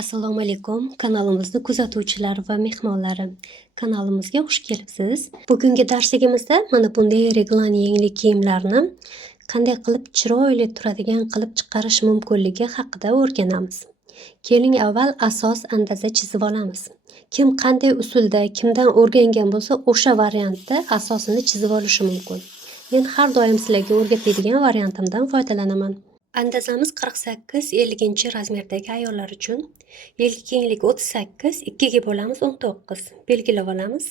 Assalomu alaykum, kanalimizni kuzatuvchilar va mehmonlari. Kanalimizga xush kelibsiz. Bugungi darsligimizda mana bunday reglan yengli kiyimlarni qanday qilib chiroyli turadigan qilib chiqarish mumkinligi haqida o'rganamiz. Keling avval asos andaza chizib olamiz. Kim qanday usulda, kimdan o'rgangan bo'lsa, o'sha variantda asosini chizib olishi mumkin. Men har doim sizlarga o'rgatadigan variantimdan foydalanaman. Andazamiz 48-50 razmerdagi ayollar uchun. Yelka kengligi 38, 2 ga bo'lamiz 19. Belgilab olamiz.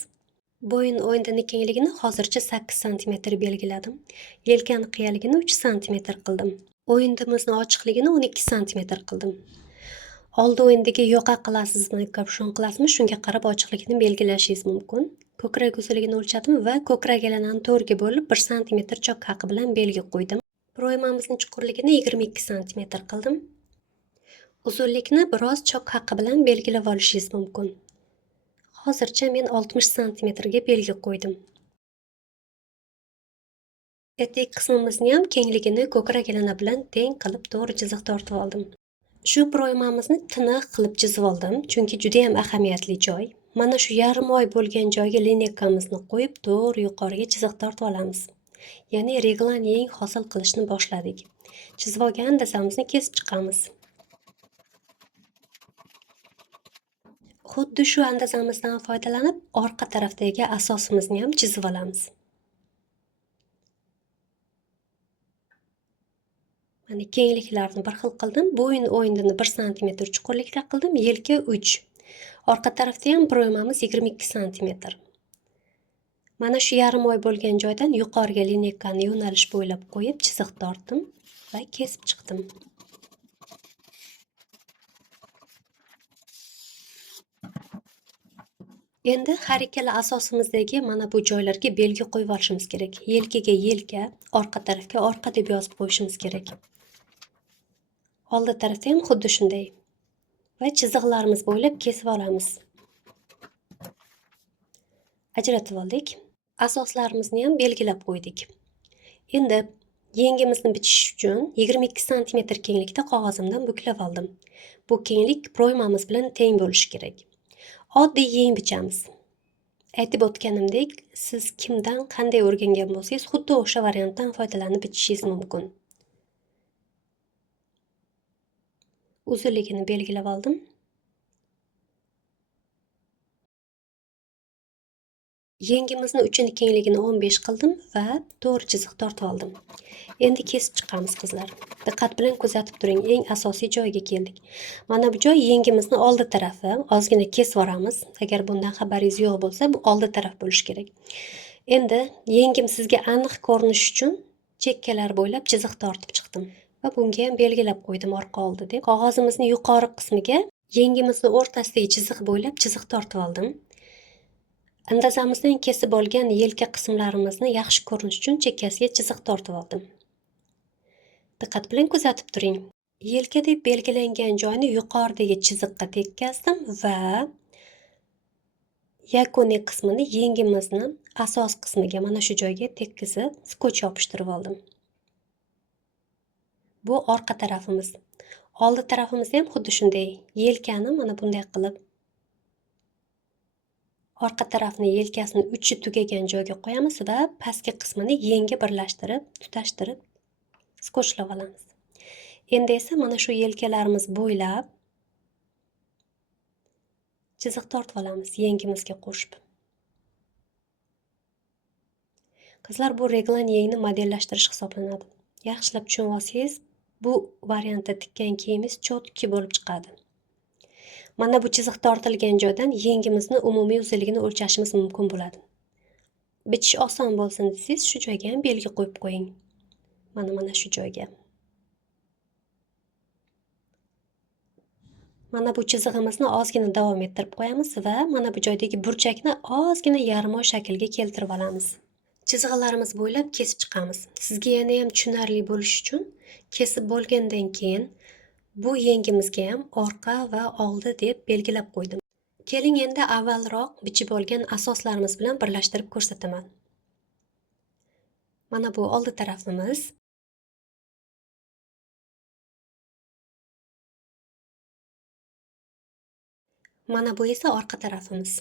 Bo'yin o'yindini kengligini hozircha 8 sm belgiladim. Yelkani qiyaligini 3 sm qildim. O'yindimizni ochiqligini 12 sm qildim. Oldi o'yindagi yoqa qilasizmi, kapshon qilasizmi, shunga qarab ochiqligini belgilashingiz mumkin. Ko'krak uzunligini o'lchadim va ko'krak alanani 4 ga bo'lib 1 sm chok haqi bilan belgi qo'ydim. Broymamizning chuqurligini 22 sm qildim. Uzunlikni biroz chok haqi bilan belgilab olishingiz mumkin. Hozircha men 60 sm ga belgi qo'ydim. Etek qismimizni ham kengligini ko'krak alani bilan teng qilib to'g'ri chiziq tortib oldim. Shu broymamizni tiniq qilib chizib oldim, chunki juda ham ahamiyatli joy. Mana shu yarim oy bo'lgan joyga lineykamizni qo'yib, to'g'ri yuqoriga chiziq tortib olamiz. Ya'ni reglan yeng hosil qilishni boshladik. Chizib olgan andazamizni kesib chiqamiz. Xuddi shu andazamizdan foydalanib, orqa tarafdagi asosimizni ham chizib olamiz. Mana kengliklarni bir xil qildim. Bo'yin o'yindini 1 sm chuqurlikda qildim, yelka 3. Orqa tarafda ham broymamiz 22 sm. Mana shu yarim oy bo'lgan joydan yuqoriga lineykani yo'nalish bo'ylab qo'yib chiziq tortdim va kesib chiqdim. Endi har ikkala asosimizdagi mana bu joylarga belgi qo'yib olishimiz kerak. Yelkaga yelka, orqa tarafga orqa deb yozib qo'yishimiz kerak. Oldi tarafda ham xuddi shunday. Va chiziqlarimiz bo'ylab kesib olamiz. Ajratib oldik. Asoslarimizni ham belgilab qo'ydik. Endi yengimizni bichish uchun 22 sm kenglikda qog'ozimdan buklab oldim. Bu kenglik broymamiz bilan teng bo'lishi kerak. Oddiy yeng bichamiz. Aytib o'tganimdek, siz kimdan qanday o'rgangan bo'lsangiz, xuddi o'sha variantdan foydalanib bichishingiz mumkin. Uzunligini belgilab oldim. Yengimizni uchini kengligini 15 qildim va to'g'ri chiziq tortib oldim. Endi kesib chiqamiz qizlar. Diqqat bilan kuzatib turing, eng asosiy joyga keldik. Mana bu joy yengimizni oldi tarafi, ozgina kesib olamiz. Agar bundan xabaringiz yo'q bo'lsa, bu oldi taraf bo'lishi kerak. Endi yengim sizga aniq ko'rinish uchun chekkalar bo'ylab chiziq tortib chiqdim va bunga ham belgilab qo'ydim orqa oldi deb. Qog'ozimizni yuqori qismiga yengimizni o'rtasidagi chiziq bo'ylab chiziq tortib oldim. Andazamizdan kesib olgan yelka qismlarimizni yaxshi ko'rinish uchun chekkasiga chiziq tortib oldim. Diqqat bilan kuzatib turing. Yelka deb belgilangan joyni yuqoridagi chiziqqa tekkazdim va yakuniy qismini yengimizni asos qismiga mana shu joyga tekkizib skoch yopishtirib oldim. Bu orqa tarafimiz. Oldi tarafimizda ham xuddi shunday. Yelkani mana bunday qilib orqa tarafni yelkasini uchi tugagan joyga qo'yamiz va pastki qismini yengga birlashtirib, tutashtirib skotchlab olamiz. Endi esa mana shu yelkalarimiz bo'ylab chiziq tortib olamiz yengimizga qo'shib. Qizlar, bu reglan yengni modellashtirish hisoblanadi. Yaxshilab tushunib olsangiz, bu variantda tikkan kiyimiz chotki bo'lib chiqadi. Mana bu chiziq tortilgan joydan yengimizni umumiy uzunligini o'lchashimiz mumkin bo'ladi. Bichish oson bo'lsin desangiz, shu joyga ham belgi qo'yib qo'ying. Mana shu joyga. Mana bu chizig'imizni ozgina davom ettirib qo'yamiz va mana bu joydagi burchakni ozgina yarimoy shaklga keltirib olamiz. Chiziqlarimiz bo'ylab kesib chiqamiz. Sizga yana ham tushunarli bo'lishi uchun kesib bo'lgandan keyin bu yengimizga ham orqa va oldi deb belgilab qo'ydim. Keling endi avvalroq bichib olgan asoslarimiz bilan birlashtirib ko'rsataman. Mana bu oldi tarafimiz. Mana bu esa orqa tarafimiz.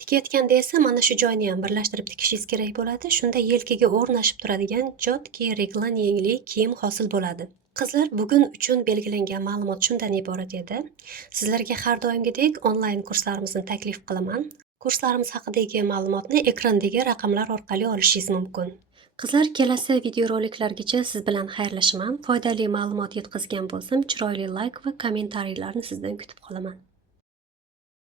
Tikayotganda esa mana shu joyni ham birlashtirib tikishingiz kerak bo'ladi. Shunda yelkaga o'rnashib turadigan chotki reglan yengli kiyim hosil bo'ladi. Qizlar, bugun uchun belgilangan ma'lumot shundan iborat edi. Sizlarga har doimgidek onlayn kurslarimizni taklif qilaman. Kurslarimiz haqidagi ma'lumotni ekrandagi raqamlar orqali olishingiz mumkin. Qizlar, kelasi videoroliklargacha siz bilan xayrlashaman. Foydali ma'lumot yetkazgan bo'lsam, chiroyli layk va kommentariyalarni sizdan kutib qolaman.